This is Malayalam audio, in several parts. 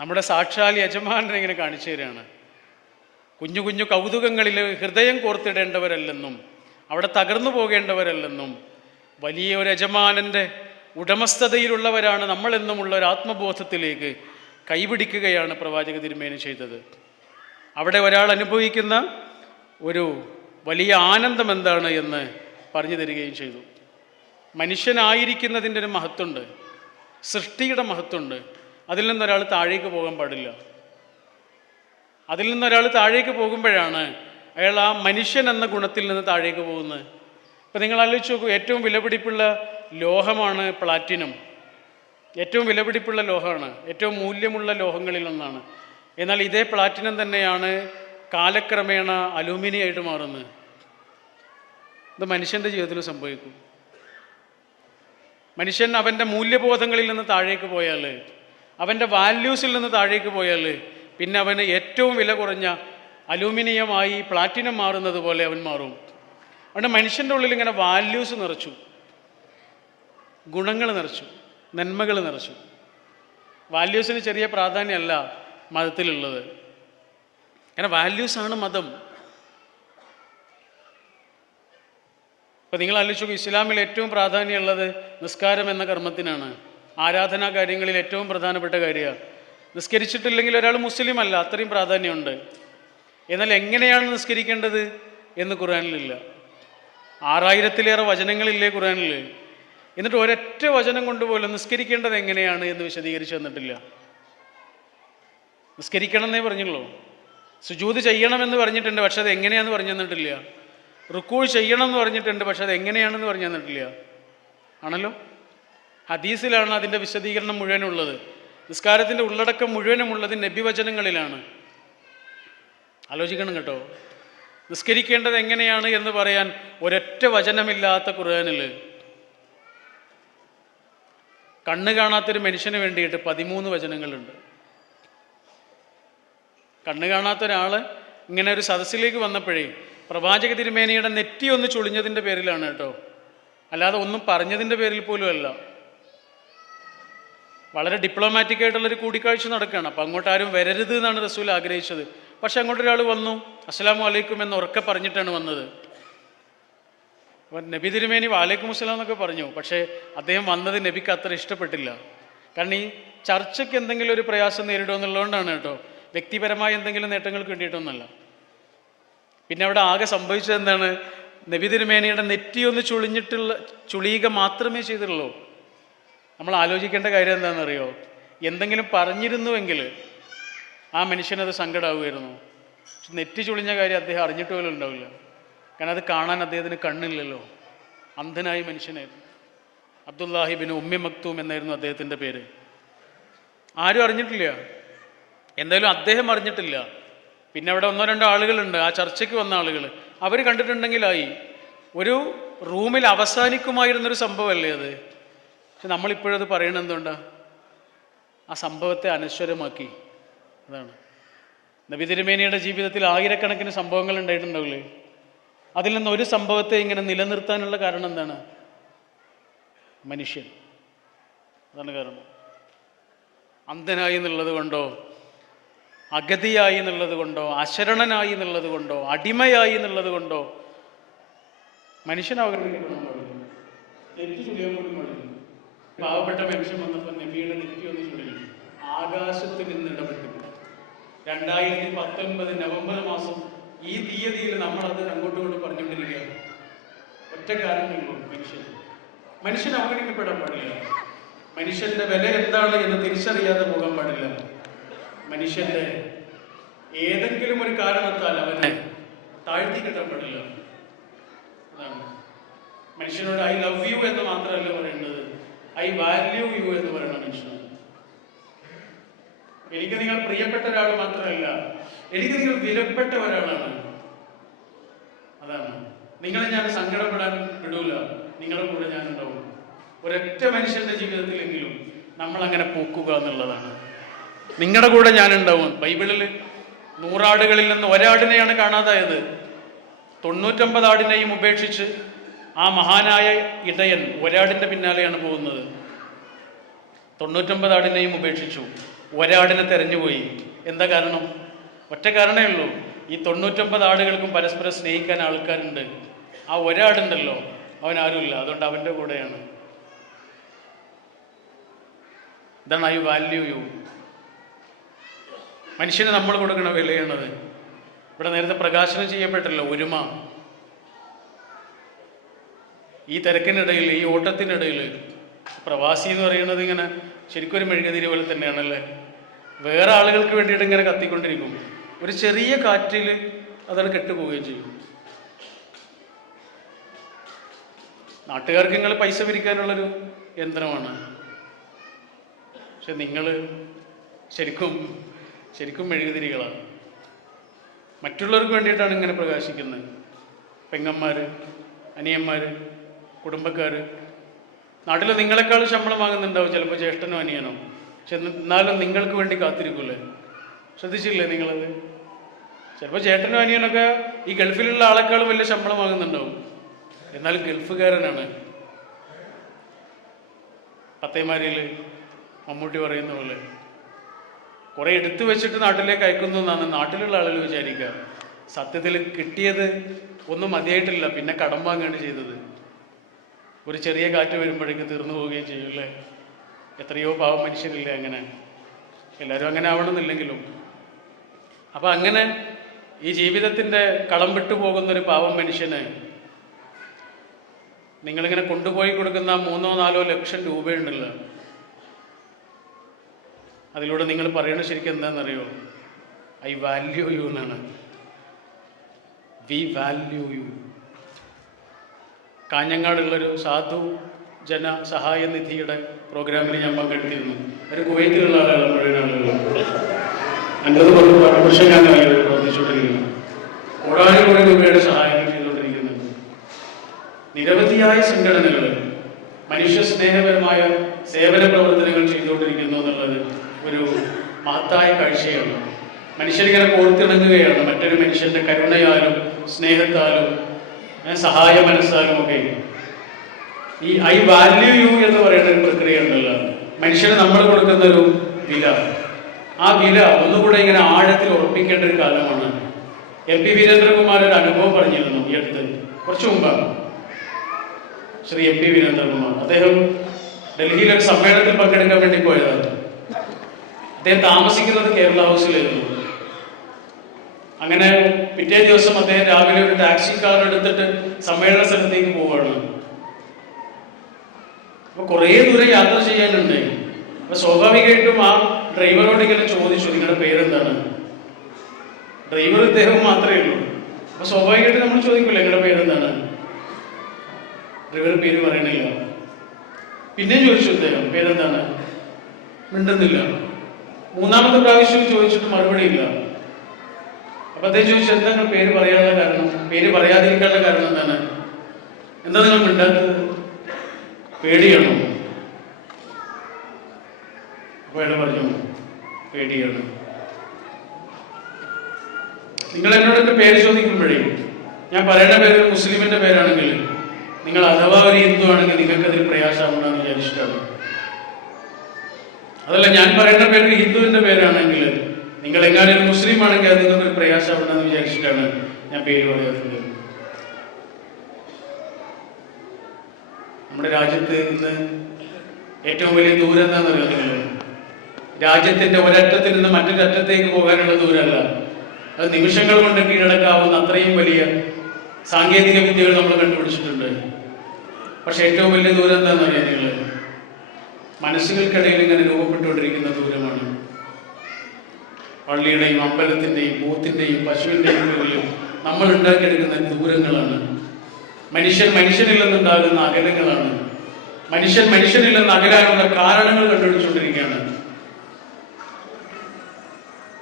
നമ്മുടെ സാക്ഷാൽ യജമാനനെ ഇങ്ങനെ കാണിച്ചു തരികയാണ്. കുഞ്ഞു കുഞ്ഞു കൗതുകങ്ങളിൽ ഹൃദയം കോർത്തിടേണ്ടവരല്ലെന്നും അവിടെ തകർന്നു പോകേണ്ടവരല്ലെന്നും വലിയ ഒരു യജമാനന്റെ ഉടമസ്ഥതയിലുള്ളവരാണ് നമ്മളെന്നുമുള്ള ഒരു ആത്മബോധത്തിലേക്ക് കൈപിടിക്കുകയാണ് പ്രവാചക തിരുമേനി ചെയ്തത്. അവിടെ ഒരാൾ അനുഭവിക്കുന്ന ഒരു വലിയ ആനന്ദം എന്താണ് എന്ന് പറഞ്ഞു തരികയും ചെയ്തു. മനുഷ്യനായിരിക്കുന്നതിന്റെ ഒരു മഹത്വമുണ്ട്. സൃഷ്ടിയുടെ മഹത്വമുണ്ട്. അതിൽ നിന്നൊരാൾ താഴേക്ക് പോകാൻ പാടില്ല. അതിൽ നിന്നൊരാൾ താഴേക്ക് പോകുമ്പോഴാണ് അയാൾ ആ മനുഷ്യൻ എന്ന ഗുണത്തിൽ നിന്ന് താഴേക്ക് പോകുന്നത്. ഇപ്പം നിങ്ങൾ ആലോചിച്ച് നോക്കൂ ഏറ്റവും വിലപിടിപ്പുള്ള ലോഹമാണ് പ്ലാറ്റിനം. ഏറ്റവും വിലപിടിപ്പുള്ള ലോഹമാണ് ഏറ്റവും മൂല്യമുള്ള ലോഹങ്ങളിൽ ഒന്നാണ്. എന്നാൽ ഇതേ പ്ലാറ്റിനം തന്നെയാണ് കാലക്രമേണ അലൂമിനിയായിട്ട് മാറുന്നത്. ഇത് മനുഷ്യന്റെ ജീവിതത്തിൽ സംഭവിക്കും. മനുഷ്യൻ അവന്റെ മൂല്യബോധങ്ങളിൽ നിന്ന് താഴേക്ക് പോയാൽ അവന്റെ വാല്യൂസിൽ നിന്ന് താഴേക്ക് പോയാൽ പിന്നെ അവന് ഏറ്റവും വില കുറഞ്ഞ അലൂമിനിയമായി പ്ലാറ്റിനം മാറുന്നത് പോലെ അവൻ മാറും. അവന്റെ മനുഷ്യന്റെ ഉള്ളിൽ ഇങ്ങനെ വാല്യൂസ് നിറച്ചു. ഗുണങ്ങൾ നിറച്ചു. നന്മകൾ നിറച്ചു. വാല്യൂസിന് ചെറിയ പ്രാധാന്യമല്ല മതത്തിലുള്ളത്. കാരണം വാല്യൂസാണ് മതം. ഇപ്പം നിങ്ങൾ ആലോചിച്ചു ഇസ്ലാമിൽ ഏറ്റവും പ്രാധാന്യമുള്ളത് നിസ്കാരം എന്ന കർമ്മത്തിനാണ്. ആരാധനാ കാര്യങ്ങളിൽ ഏറ്റവും പ്രധാനപ്പെട്ട കാര്യമാണ്. നിസ്കരിച്ചിട്ടില്ലെങ്കിൽ ഒരാൾ മുസ്ലിം അല്ല അത്രയും പ്രാധാന്യമുണ്ട്. എന്നാൽ എങ്ങനെയാണ് നിസ്കരിക്കേണ്ടത് എന്ന് ഖുറാനിലില്ല ആറായിരത്തിലേറെ വചനങ്ങളില്ലേ ഖുറാനിൽ എന്നിട്ട് ഒരൊറ്റ വചനം കൊണ്ടുപോലും നിസ്കരിക്കേണ്ടത് എങ്ങനെയാണ് എന്ന് വിശദീകരിച്ച് തന്നിട്ടില്ല. നിസ്കരിക്കണം എന്നേ പറഞ്ഞുള്ളൂ. സുജൂത് ചെയ്യണമെന്ന് പറഞ്ഞിട്ടുണ്ട് പക്ഷെ അത് എങ്ങനെയാണെന്ന് പറഞ്ഞു തന്നിട്ടില്ല. റുക്കൂ ചെയ്യണം എന്ന് പറഞ്ഞിട്ടുണ്ട് പക്ഷെ അത് എങ്ങനെയാണെന്ന് പറഞ്ഞു തന്നിട്ടില്ല. ആണല്ലോ? ഹദീസിലാണ് അതിന്റെ വിശദീകരണം മുഴുവനുള്ളത്. നിസ്കാരത്തിന്റെ ഉള്ളടക്കം മുഴുവനുമുള്ളത് നബിവചനങ്ങളിലാണ്. ആലോചിക്കണം കേട്ടോ. നിസ്കരിക്കേണ്ടത് എങ്ങനെയാണ് എന്ന് പറയാൻ ഒരൊറ്റ വചനമില്ലാത്ത ഖുർആനിൽ കണ്ണ് കാണാത്തൊരു മനുഷ്യന് വേണ്ടിയിട്ട് പതിമൂന്ന് വചനങ്ങളുണ്ട്. കണ്ണ് കാണാത്ത ഒരാൾ ഇങ്ങനെ ഒരു സദസ്സിലേക്ക് വന്നപ്പോഴേ പ്രവാചക തിരുമേനിയുടെ നെറ്റി ഒന്ന് ചുളിഞ്ഞതിന്റെ പേരിലാണ് കേട്ടോ. അല്ലാതെ ഒന്നും പറഞ്ഞതിന്റെ പേരിൽ പോലും അല്ല വളരെ ഡിപ്ലോമാറ്റിക് ആയിട്ടുള്ളൊരു കൂടിക്കാഴ്ച നടക്കുകയാണ്. അപ്പം അങ്ങോട്ട് ആരും വരരുത് എന്നാണ് റസൂൽ ആഗ്രഹിച്ചത്. പക്ഷെ അങ്ങോട്ട് ഒരാൾ വന്നു അസ്സലാമു അലൈക്കും എന്ന് ഉറക്കെ പറഞ്ഞിട്ടാണ് വന്നത്. അപ്പം നബി തിരുമേനി വാലേക്കും അസ്സലാം എന്നൊക്കെ പറഞ്ഞു. പക്ഷേ അദ്ദേഹം വന്നത് നബിക്ക് അത്ര ഇഷ്ടപ്പെട്ടില്ല. കാരണം ഈ ചർച്ചയ്ക്ക് എന്തെങ്കിലും ഒരു പ്രയാസം നേരിടുമെന്നുള്ളതുകൊണ്ടാണ് കേട്ടോ. വ്യക്തിപരമായ എന്തെങ്കിലും നേട്ടങ്ങൾക്ക് വേണ്ടിയിട്ടൊന്നല്ല. പിന്നെ അവിടെ ആകെ സംഭവിച്ചത് എന്താണ്? നബി തിരുമേനിയുടെ നെറ്റി ഒന്ന് ചുളിഞ്ഞിട്ടുള്ള ചുളിയുക മാത്രമേ ചെയ്തിട്ടുള്ളൂ. നമ്മൾ ആലോചിക്കേണ്ട കാര്യം എന്താണെന്നറിയോ? എന്തെങ്കിലും പറഞ്ഞിരുന്നുവെങ്കിൽ ആ മനുഷ്യനത് സങ്കടമാവുമായിരുന്നു പക്ഷെ നെറ്റി ചുളിഞ്ഞ കാര്യം അദ്ദേഹം അറിഞ്ഞിട്ട് പോലും ഉണ്ടാവില്ല. കാരണം അത് കാണാൻ അദ്ദേഹത്തിന് കണ്ണില്ലല്ലോ. അന്ധനായ മനുഷ്യനായിരുന്നു. അബ്ദുല്ലാഹിബിൻ ഉമ്മി മക്തൂം എന്നായിരുന്നു അദ്ദേഹത്തിന്റെ പേര്. ആരും അറിഞ്ഞിട്ടില്ല. എന്തായാലും അദ്ദേഹം അറിഞ്ഞിട്ടില്ല. പിന്നെ അവിടെ ഒന്നോ രണ്ടോ ആളുകളുണ്ട്. ആ ചർച്ചയ്ക്ക് വന്ന ആളുകൾ. അവർ കണ്ടിട്ടുണ്ടെങ്കിലായി. ഒരു റൂമിൽ അവസാനിക്കുമായിരുന്നൊരു സംഭവമല്ലേ അത്? പക്ഷെ നമ്മളിപ്പോഴത് പറയണത് എന്തുകൊണ്ടാ? ആ സംഭവത്തെ അനശ്വരമാക്കി. അതാണ്. നബി തിരുമേനിയുടെ ജീവിതത്തിൽ ആയിരക്കണക്കിന് സംഭവങ്ങൾ ഉണ്ടായിട്ടുണ്ടാവില്ലേ അതിൽ നിന്ന് ഒരു സംഭവത്തെ ഇങ്ങനെ നിലനിർത്താനുള്ള കാരണം എന്താണ്? മനുഷ്യൻ. അതാണ് കാരണം. അന്ധനായി എന്നുള്ളത് കൊണ്ടോ അഗതിയായി എന്നുള്ളത് കൊണ്ടോ അശരണനായി എന്നുള്ളത് കൊണ്ടോ അടിമയായി എന്നുള്ളത് കൊണ്ടോ മനുഷ്യൻ തെറ്റ് ചെയ്യാൻ പാവപ്പെട്ട മനുഷ്യൻ വന്നപ്പോൾ നബിയുടെ നെറ്റി ഒന്ന് ചുളിഞ്ഞു ആകാശത്ത് നിന്ന് ഇടപെട്ടു രണ്ടായിരത്തി പത്തൊൻപത് നവംബർ മാസം ഈ തീയതിയിൽ നമ്മളത് അങ്ങോട്ടും കൊണ്ട് പറഞ്ഞുകൊണ്ടിരിക്കുകയാണ്. ഒറ്റ കാരണമുള്ളൂ മനുഷ്യൻ. മനുഷ്യൻ അവഗണിക്കപ്പെടാൻ പാടില്ല. മനുഷ്യന്റെ വില എന്താണ് എന്ന് തിരിച്ചറിയാതെ പോകാൻ പാടില്ല. മനുഷ്യന്റെ ഏതെങ്കിലും ഒരു കാരണത്താൽ അവനെ താഴ്ത്തി കിട്ടപ്പെടില്ല പാടില്ല. അതാണ്. മനുഷ്യനോട് ഐ ലവ് യു എന്ന് മാത്രമല്ല പറയേണ്ടത്. ഐ വാല്യൂ യു എന്ന് പറയണം മനുഷ്യനോട് എനിക്ക് നിങ്ങൾ പ്രിയപ്പെട്ട ഒരാൾ മാത്രമല്ല എനിക്ക് നിങ്ങൾ വിലപ്പെട്ട ഒരാളാണ്. അതാണ്. നിങ്ങളെ ഞാൻ സങ്കടപ്പെടാൻ വിടൂല. നിങ്ങളുടെ കൂടെ ഞാൻ ഉണ്ടാവും ഒരൊറ്റ മനുഷ്യന്റെ ജീവിതത്തിലെങ്കിലും നമ്മൾ അങ്ങനെ പോക്കുക എന്നുള്ളതാണ്. നിങ്ങളുടെ കൂടെ ഞാൻ ഉണ്ടാവും ബൈബിളിൽ നൂറാടുകളിൽ നിന്ന് ഒരാടിനെയാണ് കാണാതായത്. തൊണ്ണൂറ്റൊമ്പത് ആടിനെയും ഉപേക്ഷിച്ച് ആ മഹാനായ ഇടയൻ ഒരാടിന്റെ പിന്നാലെയാണ് പോകുന്നത്. തൊണ്ണൂറ്റൊമ്പത് ആടിനെയും ഉപേക്ഷിച്ചു. ഒരാടിനെ തെരഞ്ഞുപോയി. എന്താ കാരണം? ഒറ്റ കാരണമേ ഉള്ളൂ. ഈ തൊണ്ണൂറ്റൊമ്പത് ആടുകൾക്കും പരസ്പരം സ്നേഹിക്കാൻ ആൾക്കാരുണ്ട്. ആ ഒരാടുണ്ടല്ലോ. അവൻ ആരുമില്ല. അതുകൊണ്ട് അവന്റെ കൂടെയാണ്. ഇതാണ് ഐ വാല്യൂ യു. മനുഷ്യന് നമ്മൾ കൊടുക്കുന്ന വിലയാണത്. ഇവിടെ നേരത്തെ പ്രകാശനം ചെയ്യപ്പെട്ടല്ലോ ഒരുമ. ഈ തിരക്കിനിടയിൽ ഈ ഓട്ടത്തിനിടയിൽ പ്രവാസി എന്ന് പറയുന്നത് ഇങ്ങനെ ശരിക്കും ഒരു മെഴുകുതിരി പോലെ തന്നെയാണല്ലേ? വേറെ ആളുകൾക്ക് വേണ്ടിയിട്ട് ഇങ്ങനെ കത്തിക്കൊണ്ടിരിക്കും. ഒരു ചെറിയ കാറ്റിൽ അതാണ് കെട്ടുപോവുകയും ചെയ്യും. നാട്ടുകാർക്ക് നിങ്ങൾ പൈസ പിരിക്കാനുള്ളൊരു യന്ത്രമാണ്. പക്ഷെ നിങ്ങൾ ശരിക്കും ശരിക്കും മെഴുകുതിരികളാണ്. മറ്റുള്ളവർക്ക് വേണ്ടിയിട്ടാണ് ഇങ്ങനെ പ്രകാശിക്കുന്നത്. പെങ്ങന്മാർ അനിയന്മാർ കുടുംബക്കാർ. നാട്ടിൽ നിങ്ങളെക്കാൾ ശമ്പളം വാങ്ങുന്നുണ്ടാവും ചിലപ്പോൾ ജ്യേഷ്ഠനോ അനിയനോ. പക്ഷെ എന്നി- എന്നാലും നിങ്ങൾക്ക് വേണ്ടി കാത്തിരിക്കൂലേ ശ്രദ്ധിച്ചില്ലേ നിങ്ങളത്? ചിലപ്പോൾ ചേട്ടനോ അനിയനൊക്കെ ഈ ഗൾഫിലുള്ള ആളെക്കാൾ വലിയ ശമ്പളം വാങ്ങുന്നുണ്ടാവും. എന്നാലും ഗൾഫുകാരനാണ്. പത്തേമാരിയിൽ മമ്മൂട്ടി പറയുന്ന പോലെ കുറെ എടുത്തു വെച്ചിട്ട് നാട്ടിലേക്ക് അയക്കുന്നു എന്നാണ് നാട്ടിലുള്ള ആളുകൾ വിചാരിക്കുക. സത്യത്തിൽ കിട്ടിയത് ഒന്നും മതിയായിട്ടില്ല. പിന്നെ കടം വാങ്ങുകയാണ് ചെയ്തത്. ഒരു ചെറിയ കാറ്റ് വരുമ്പോഴേക്ക് തീർന്നു പോവുകയും ചെയ്യും അല്ലേ? എത്രയോ പാവം മനുഷ്യരില്ലേ അങ്ങനെ? എല്ലാവരും അങ്ങനെ ആവണമെന്നില്ലെങ്കിലും. അപ്പം അങ്ങനെ ഈ ജീവിതത്തിന്റെ കളം വിട്ടു പോകുന്ന ഒരു പാവം മനുഷ്യന് നിങ്ങളിങ്ങനെ കൊണ്ടുപോയി കൊടുക്കുന്ന മൂന്നോ നാലോ ലക്ഷം രൂപയുണ്ടല്ലോ. അതിലൂടെ നിങ്ങൾ പറയണ ശരിക്കും എന്താണെന്നറിയോ? ഐ വാല്യൂ യു എന്നാണ്. വി വാല്യൂ യു കാഞ്ഞങ്ങാടുള്ളൊരു സാധു ജന സഹായ നിധിയുടെ പ്രോഗ്രാമിൽ ഞാൻ പങ്കെടുത്തിരുന്നു. ഒരു കുവൈത്തിലുള്ള ആളുകളാണ് മുഴുവൻ ആളുകൾ അൻപത് വർഷക്കാലമായി അവർ പ്രവർത്തിച്ചുകൊണ്ടിരിക്കുന്നു. കോടാനുകോടി രൂപയുടെ സഹായങ്ങൾ ചെയ്തുകൊണ്ടിരിക്കുന്നുണ്ട്. നിരവധിയായ സംഘടനകൾ മനുഷ്യ സ്നേഹപരമായ സേവന പ്രവർത്തനങ്ങൾ ചെയ്തുകൊണ്ടിരിക്കുന്നു എന്നുള്ളത് ഒരു മഹത്തായ കാഴ്ചയാണ്. മനുഷ്യരിങ്ങനെ കോർത്തിണങ്ങുകയാണ്. മറ്റൊരു മനുഷ്യന്റെ കരുണയാലും സ്നേഹത്താലും സഹായ മനസ്സാകുമൊക്കെ ഈ ഐ വാല്യൂ യു എന്ന് പറയുന്ന ഒരു പ്രക്രിയ ഉണ്ടല്ലോ. മനുഷ്യന് നമ്മൾ കൊടുക്കുന്ന ഒരു വില. ആ വില ഒന്നുകൂടെ ഇങ്ങനെ ആഴത്തിൽ ഉറപ്പിക്കേണ്ട ഒരു കാലമാണ്. എം പി വീരേന്ദ്രകുമാർ ഒരു അനുഭവം പറഞ്ഞിരുന്നു ഈ അടുത്ത്. കുറച്ച് മുമ്പാണ്. Shri M P Veerendrakumar. അദ്ദേഹം ഡൽഹിയിലെ സമ്മേളനത്തിൽ പങ്കെടുക്കാൻ വേണ്ടി പോയതാണ്. അദ്ദേഹം താമസിക്കുന്നത് കേരള ഹൗസിലായിരുന്നു. അങ്ങനെ പിറ്റേ ദിവസം അദ്ദേഹം രാവിലെ ഒരു ടാക്സി കാർ എടുത്തിട്ട് സമ്മേളന സ്ഥലത്തേക്ക് പോവുകയാണ്. അപ്പൊ കുറേ ദൂരം യാത്ര ചെയ്യാനുണ്ട്. അപ്പൊ സ്വാഭാവികമായിട്ടും ആ ഡ്രൈവറോട് ഇങ്ങനെ ചോദിച്ചു നിങ്ങളുടെ പേരെന്താണ്? ഡ്രൈവർ ഇദ്ദേഹം മാത്രമേ ഉള്ളൂ. അപ്പൊ സ്വാഭാവികമായിട്ട് നമ്മൾ ചോദിക്കില്ല നിങ്ങളുടെ പേരെന്താണ്? ഡ്രൈവർ പേര് പറയണില്ല. പിന്നെയും ചോദിച്ചു ഇദ്ദേഹം പേരെന്താണ്? മിണ്ടുന്നില്ല. മൂന്നാമത്തെ പ്രാവശ്യം ചോദിച്ചിട്ട് മറുപടി ഇല്ല. അപ്പൊ അദ്ദേഹം ചോദിച്ചു എന്താ നിങ്ങൾ പേര് പറയാനുള്ള കാരണം പേര് പറയാതിരിക്കാനുള്ള കാരണം എന്താണ്? എന്താ നിങ്ങൾ മിണ്ടാത്തത് പേടിയാണോ. അപ്പൊ അയാൾ പറഞ്ഞു പേടിയാണ്. നിങ്ങൾ എന്നോട് എന്റെ പേര് ചോദിക്കുമ്പോഴേ ഞാൻ പറയേണ്ട പേര് മുസ്ലിമിന്റെ പേരാണെങ്കിൽ നിങ്ങൾ അഥവാ ഒരു ഹിന്ദു ആണെങ്കിൽ നിങ്ങൾക്ക് അതിൽ പ്രയാസമാണെന്ന് വിചാരിച്ചിട്ടാണ്. അതല്ല ഞാൻ പറയേണ്ട പേര് ഹിന്ദുവിന്റെ പേരാണെങ്കിൽ നിങ്ങൾ എങ്ങാനും മുസ്ലിം ആണെങ്കിൽ അത് നിങ്ങൾക്കൊരു പ്രയാസമുണ്ടെന്ന് വിചാരിച്ചിട്ടാണ് ഞാൻ പേര് പറയാത്തത്. നമ്മുടെ രാജ്യത്ത് ഇന്ന് ഏറ്റവും വലിയ ദൂരം എന്താണെന്ന് അറിയാം രാജ്യത്തിന്റെ ഒരറ്റത്തിൽ നിന്ന് മറ്റൊരറ്റത്തേക്ക് പോകാനുള്ള ദൂരമല്ല. അത് നിമിഷങ്ങൾ കൊണ്ട് കീഴടക്കാവുന്ന അത്രയും വലിയ സാങ്കേതിക വിദ്യകൾ നമ്മൾ കണ്ടുപിടിച്ചിട്ടുണ്ട്. പക്ഷെ ഏറ്റവും വലിയ ദൂരം എന്താണെന്ന് അറിയാം നിങ്ങൾ? മനസ്സുകൾക്കിടയിൽ ഇങ്ങനെ രൂപപ്പെട്ടുകൊണ്ടിരിക്കുന്ന ദൂരമാണ്. പള്ളിയുടെയും അമ്പലത്തിന്റെയും മൂത്തിന്റെയും പശുവിന്റെയും ഉള്ളിലും നമ്മൾ ഉണ്ടാക്കിയെടുക്കുന്ന ദൂരങ്ങളാണ്. മനുഷ്യൻ മനുഷ്യനിൽ നിന്നുണ്ടാകുന്ന അകലങ്ങളാണ്. മനുഷ്യൻ മനുഷ്യനിൽ നിന്ന് അകലാനുള്ള കാരണങ്ങൾ കണ്ടുപിടിച്ചുകൊണ്ടിരിക്കുകയാണ്.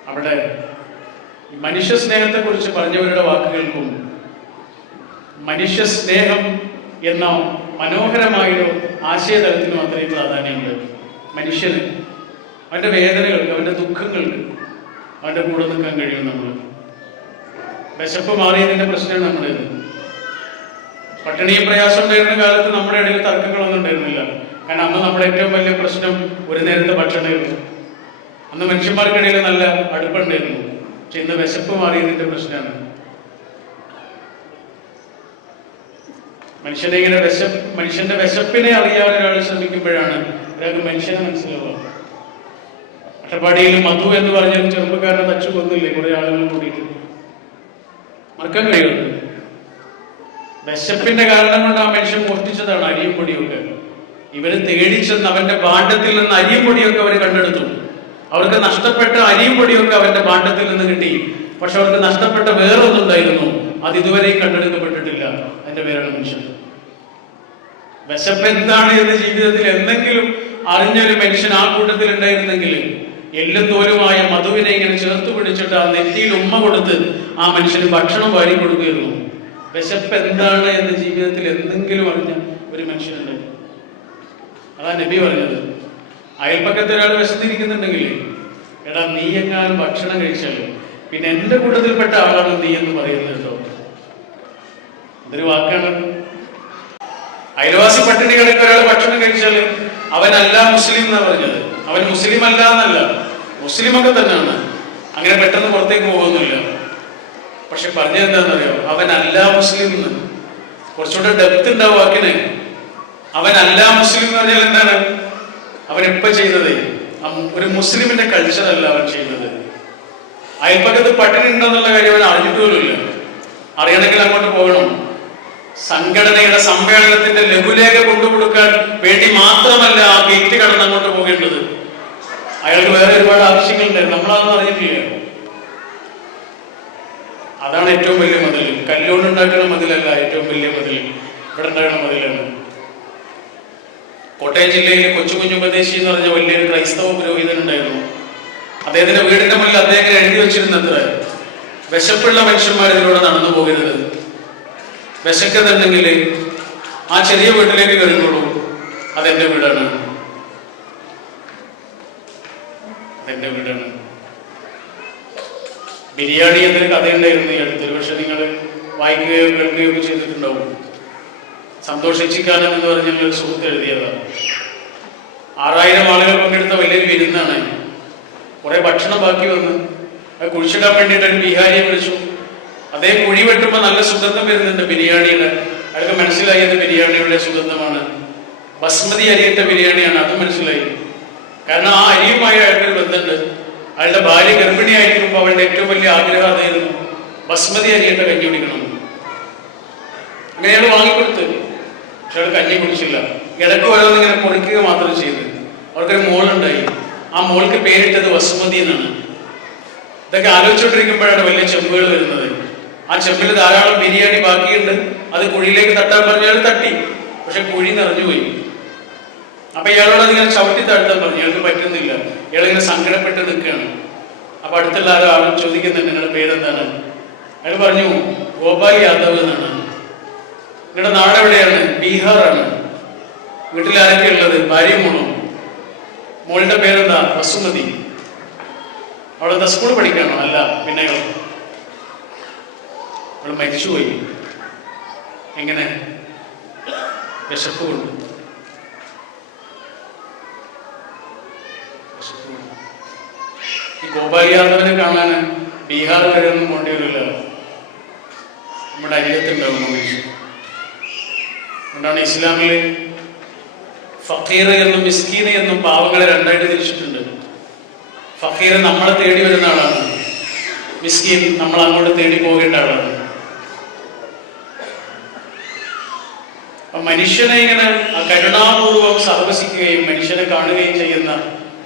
അവിടെ മനുഷ്യ സ്നേഹത്തെ കുറിച്ച് പറഞ്ഞവരുടെ വാക്കുകൾക്കും മനുഷ്യ സ്നേഹം എന്ന മനോഹരമായൊരു ആശയതലത്തിനും അത്രയും പ്രാധാന്യമുണ്ട് മനുഷ്യന് അവന്റെ വേദനകൾക്ക് അവന്റെ ദുഃഖങ്ങൾക്ക് അവന്റെ കൂടെ നിൽക്കാൻ കഴിയും നമ്മൾ വിശപ്പ് മാറിയതിന്റെ പ്രശ്നമാണ് നമ്മുടെ പട്ടിണിയും പ്രയാസം ഉണ്ടായിരുന്ന കാലത്ത് നമ്മുടെ ഇടയിൽ തർക്കങ്ങളൊന്നും ഉണ്ടായിരുന്നില്ല. കാരണം അന്ന് നമ്മുടെ ഏറ്റവും വലിയ പ്രശ്നം ഒരു നേരത്തെ ഭക്ഷണമായിരുന്നു. അന്ന് മനുഷ്യന്മാർക്കിടയിൽ നല്ല അടുപ്പുണ്ടായിരുന്നു. പക്ഷെ ഇന്ന് വിശപ്പ് മാറിയതിന്റെ പ്രശ്നമാണ്. മനുഷ്യനെ ഇങ്ങനെ വിശപ്പ് മനുഷ്യന്റെ വിശപ്പിനെ അറിയാൻ ഒരാൾ ശ്രമിക്കുമ്പോഴാണ് ഒരാൾക്ക് മനുഷ്യനെ മനസ്സിലാവുക. അട്ടപ്പാടിയിൽ മധു എന്ന് പറഞ്ഞ ചെറുപ്പക്കാരനെ തച്ചു കൊന്നില്ലേ കുറെ ആളുകൾ കൂടിയിട്ട്? മറക്കാൻ കഴിയുന്നു വിശപ്പിന്റെ കാരണം കൊണ്ട് ആ മനുഷ്യൻ മോഷ്ടിച്ചതാണ് അരിയും പൊടിയൊക്കെ ഇവർ തേടിച്ചെന്ന് അവന്റെ ഭാണ്ഡത്തിൽ നിന്ന് അരിയും പൊടിയൊക്കെ അവർ കണ്ടെടുത്തു. അവർക്ക് നഷ്ടപ്പെട്ട അരിയും പൊടിയൊക്കെ അവന്റെ ഭാണ്ഡത്തിൽ നിന്ന് കിട്ടി. പക്ഷെ അവർക്ക് നഷ്ടപ്പെട്ട വേറൊന്നുണ്ടായിരുന്നു അത് ഇതുവരെയും കണ്ടെടുക്കപ്പെട്ടിട്ടില്ല. അതിന്റെ പേരാണ് മനുഷ്യൻ. വിശപ്പ് എന്താണ് എന്ന് ജീവിതത്തിൽ എന്തെങ്കിലും അറിഞ്ഞൊരു മനുഷ്യൻ ആ കൂട്ടത്തിൽ ഉണ്ടായിരുന്നെങ്കിൽ എല്ലും തോലുമായ മധുവിനെ ഇങ്ങനെ ചേർത്ത് പിടിച്ചിട്ട് ആ നെറ്റിയിൽ ഉമ്മ കൊടുത്ത് ആ മനുഷ്യന് ഭക്ഷണം വാരി കൊടുക്കുകയായിരുന്നു. വിശപ്പ് എന്താണ് എന്ന് ജീവിതത്തിൽ എന്തെങ്കിലും അറിഞ്ഞ ഒരു മനുഷ്യനുണ്ട്. അതാ നബി പറഞ്ഞത്. അയൽപ്പക്കത്തെ ഒരാൾ വിശന്നിരിക്കുന്നുണ്ടെങ്കിൽ എടാ നീ എങ്ങാനും ഭക്ഷണം കഴിച്ചാലും? പിന്നെ എന്റെ കൂട്ടത്തിൽപ്പെട്ട ആളാണ് നീ എന്ന് പറയുന്നത് കേട്ടോ. അതൊരു വാക്കാണ്. അയൽവാസി പട്ടിണി ഒരാൾ ഭക്ഷണം കഴിച്ചാൽ അവനല്ല മുസ്ലിം എന്നാ പറഞ്ഞത്. അവൻ മുസ്ലിം അല്ല എന്നല്ല. മുസ്ലിം ഒക്കെ തന്നെയാണ്. അങ്ങനെ പെട്ടെന്ന് പുറത്തേക്ക് പോകുന്നില്ല. പക്ഷെ പറഞ്ഞത് എന്താണെന്നറിയോ? അവനല്ല മുസ്ലിം എന്ന്. കുറച്ചുകൂടെ ഡെപ്ത് ഉണ്ടാവും വാക്കിന്? അവനല്ല മുസ്ലിം എന്ന് പറഞ്ഞാൽ എന്താണ്? അവൻ ഇപ്പൊ ചെയ്തത് ഒരു മുസ്ലിമിന്റെ കൾച്ചർ അല്ല അവൻ ചെയ്യുന്നത്. അയൽപ്പക്കത്ത് പട്ടിണി ഉണ്ടെന്നുള്ള കാര്യം അവൻ അറിഞ്ഞിട്ട് അറിയണമെങ്കിൽ അങ്ങോട്ട് പോകണം. സംഘടനയുടെ സമ്മേളനത്തിന്റെ ലഘുലേഖ കൊണ്ടുകൊടുക്കാൻ വേണ്ടി മാത്രമല്ല ആ ഗേറ്റ് കടന്ന് അങ്ങോട്ട് പോകേണ്ടത് അയാൾക്ക് വേറെ ഒരുപാട് ആവശ്യങ്ങളുണ്ടായിരുന്നു. നമ്മളതൊന്നും അറിഞ്ഞിട്ടില്ല. അതാണ് ഏറ്റവും വലിയ മതിൽ. കല്ലുകൊണ്ട് ഉണ്ടാക്കുന്ന മതിലല്ല ഏറ്റവും വലിയ മതിൽ. ഇവിടെ ഉണ്ടാക്കുന്ന മതിലാണ്. കോട്ടയം ജില്ലയിലെ കൊച്ചു കുഞ്ഞു പ്രദേശി എന്ന് പറഞ്ഞ വലിയൊരു ക്രൈസ്തവ പുരോഹിതൻ ഉണ്ടായിരുന്നു. അദ്ദേഹത്തിന്റെ വീടിന്റെ മുന്നിൽ അദ്ദേഹം എഴുതി വെച്ചിരുന്നത്ര. വിശപ്പുള്ള മനുഷ്യന്മാർ ഇതിലൂടെ നടന്നു പോകരുത് വിശക്കുന്നുണ്ടെങ്കിൽ ആ ചെറിയ വീട്ടിലേക്ക് കയറിക്കോളൂ. അതെന്റെ വീടാണ്. അതെന്റെ വീടാണ്. ബിരിയാണി എന്നൊരു കഥയുണ്ടായിരുന്നു. ഈ അടുത്തൊരു പക്ഷെ നിങ്ങൾ വായിക്കുകയോ കേൾക്കുകയോ ഒക്കെ ചെയ്തിട്ടുണ്ടാവും. സന്തോഷിച്ചിക്കാനം എന്ന് പറഞ്ഞ ഒരു സുഹൃത്ത് എഴുതിയതാണ്. ആറായിരം ആളുകൾ പങ്കെടുത്ത വലിയൊരു വിരുന്നാണ്. കുറെ ഭക്ഷണം ബാക്കി വന്നു. അത് കുഴിച്ചിടാൻ വേണ്ടിയിട്ട് ഒരു ബിഹാരിയെ വിളിച്ചു. അതേ കുഴി വെട്ടുമ്പോൾ നല്ല സുഗന്ധം വരുന്നുണ്ട് ബിരിയാണിയുടെ. അയാൾക്ക് മനസ്സിലായി അത് ബിരിയാണിയുടെ സുഗന്ധമാണ്. ബസ്മതി അരിയിട്ട ബിരിയാണിയാണ്. അത് മനസ്സിലായി. കാരണം ആ അരിയുമായി അയാൾക്കൊരു ബന്ധമുണ്ട്. അയാളുടെ ഭാര്യ ഗർഭിണിയായിരിക്കുമ്പോൾ അവളുടെ ഏറ്റവും വലിയ ആഗ്രഹം അതായിരുന്നു ബസ്മതി അരിയുടെ കഞ്ഞി കുടിക്കണം. അങ്ങനെ അയാൾ വാങ്ങിക്കൊടുത്ത്. പക്ഷെ അയാൾ കഞ്ഞി കുടിച്ചില്ല. ഇടയ്ക്ക് ഓരോന്ന് ഇങ്ങനെ മാത്രം ചെയ്ത്. അവർക്കൊരു മോളുണ്ടായി. ആ മോൾക്ക് പേരിട്ടത് വസുമതി എന്നാണ്. ഇതൊക്കെ ആലോചിച്ചുകൊണ്ടിരിക്കുമ്പോഴാണ് വലിയ ചെമ്പുകൾ വരുന്നത്. ആ ചെമ്പിൽ ധാരാളം ബിരിയാണി ബാക്കിയുണ്ട്. അത് കുഴിയിലേക്ക് തട്ടാൻ പറഞ്ഞാൽ തട്ടി. പക്ഷെ കുഴി നിറഞ്ഞുപോയി. അപ്പൊ ഇയാളോട് അതിങ്ങനെ ചവിട്ടി പറഞ്ഞു ഇയാൾക്ക് പറ്റുന്നില്ല. ഇയാളിങ്ങനെ സങ്കടപ്പെട്ട് നിൽക്കുകയാണ്. അപ്പൊ അടുത്തുള്ള ആളും ചോദിക്കുന്നുണ്ട് നിങ്ങളുടെ പേരെന്താണ്? അയാൾ പറഞ്ഞു ഗോപാൽ യാദവ് എന്നാണ്. നിങ്ങളുടെ നാട് എവിടെയാണ്? ബീഹാറാണ് വീട്ടിൽ ആരൊക്കെ ഉള്ളത്? ഭാര്യ മോളും. മോളുടെ പേരെന്താ? വസുമതി. അവിടെ എന്താ സ്കൂൾ പഠിക്കാണോ അല്ല പിന്നെ അവൾ മരിച്ചുപോയി. എങ്ങനെ? വിശപ്പ് കൊണ്ട് വിശപ്പ് കൊണ്ട്. ഈ ഗോപാൽ യാദവിനെ കാണാൻ ബീഹാർ വരെ ഒന്നും പോണ്ടി വരില്ല. നമ്മുടെ അരിയത്തുണ്ടാവും മനുഷ്യൻ അതുകൊണ്ടാണ് ഇസ്ലാമിൽ ഫക്കീർ എന്നും മിസ്കീൻ എന്നും പാവങ്ങളെ രണ്ടായിട്ട് തിരിച്ചിട്ടുണ്ട്. ഫക്കീർ നമ്മളെ തേടി വരുന്ന ആളാണ്. മിസ്കീൻ നമ്മൾ അങ്ങോട്ട് തേടി പോകേണ്ട ആളാണ്. മനുഷ്യനെ ഇങ്ങനെ കരുണാപൂർവം സഹവസിക്കുകയും മനുഷ്യനെ കാണുകയും ചെയ്യുന്ന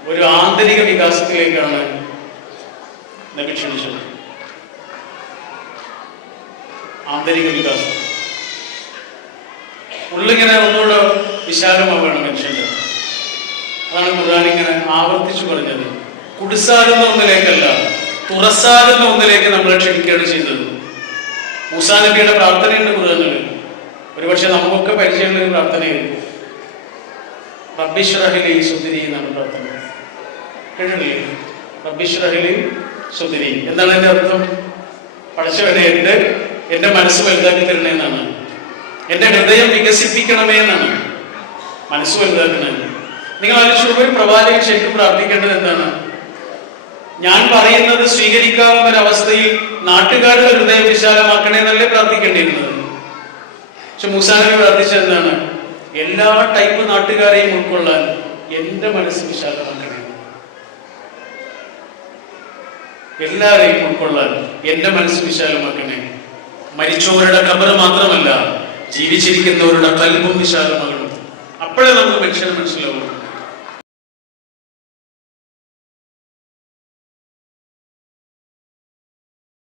ഒരു ആന്തരിക വികാസത്തിലേക്കാണ് നബി ക്ഷണിച്ചത് ആന്തരിക വികാസം. ഉള്ളിങ്ങനെ ഒന്നുകൂടെ വിശാലമാവുകയാണ് മനുഷ്യന്റെ അതാണ് ഖുർആൻ ഇങ്ങനെ ആവർത്തിച്ചു പറഞ്ഞത്. കുടിസാകുന്ന ഒന്നിലേക്കല്ല തുറസാകുന്ന ഒന്നിലേക്ക് നമ്മളെ ക്ഷണിക്കുകയാണ് ചെയ്തത്. മൂസാ നബിയുടെ പ്രാർത്ഥനയുണ്ട് ഖുർആനിൽ. ഒരുപക്ഷെ നമുക്കൊക്കെ പരിചയമുള്ള ഒരു പ്രാർത്ഥനയാണ് റബ്ബിഷ്റഹിലി സുന്ദരി എന്നാണ് പ്രാർത്ഥന. കേട്ടിട്ടില്ലേ റബ്ബിഷ്റഹിലി എന്താണ് എന്റെ അർത്ഥം? പഠിച്ചവനെ എന്റെ എന്റെ മനസ്സ് വലുതാക്കി തരണേ എന്നാണ്. എന്റെ ഹൃദയം വികസിപ്പിക്കണമേ എന്നാണ്. മനസ്സ് വലുതാക്കണേ. നിങ്ങൾ ആലോചിച്ചു ഒരു പ്രവാചകൻ ശരിക്കും പ്രാർത്ഥിക്കേണ്ടത് എന്താണ്? ഞാൻ പറയുന്നത് സ്വീകരിക്കാവുന്ന ഒരവസ്ഥയിൽ നാട്ടുകാരുടെ ഹൃദയം വിശാലമാക്കണേ എന്നല്ലേ പ്രാർത്ഥിക്കേണ്ടിയിരുന്നത്. പക്ഷെ മൂസാനബി പ്രാർത്ഥിച്ചത് എന്താണ്? എല്ലാ ടൈപ്പ് നാട്ടുകാരെയും ഉൾക്കൊള്ളാൻ എന്റെ മനസ്സ് വിശാലമാക്കണേ. എല്ലാവരെയും ഉൾക്കൊള്ളാൻ എന്റെ മനസ്സ് വിശാലമാക്കണേ. മരിച്ചവരുടെ കബറ് മാത്രമല്ല ജീവിച്ചിരിക്കുന്നവരുടെ കൽബും വിശാലമാകണം. അപ്പോഴേ നമുക്ക് മനുഷ്യനെ മനസ്സിലാവുള്ളൂ.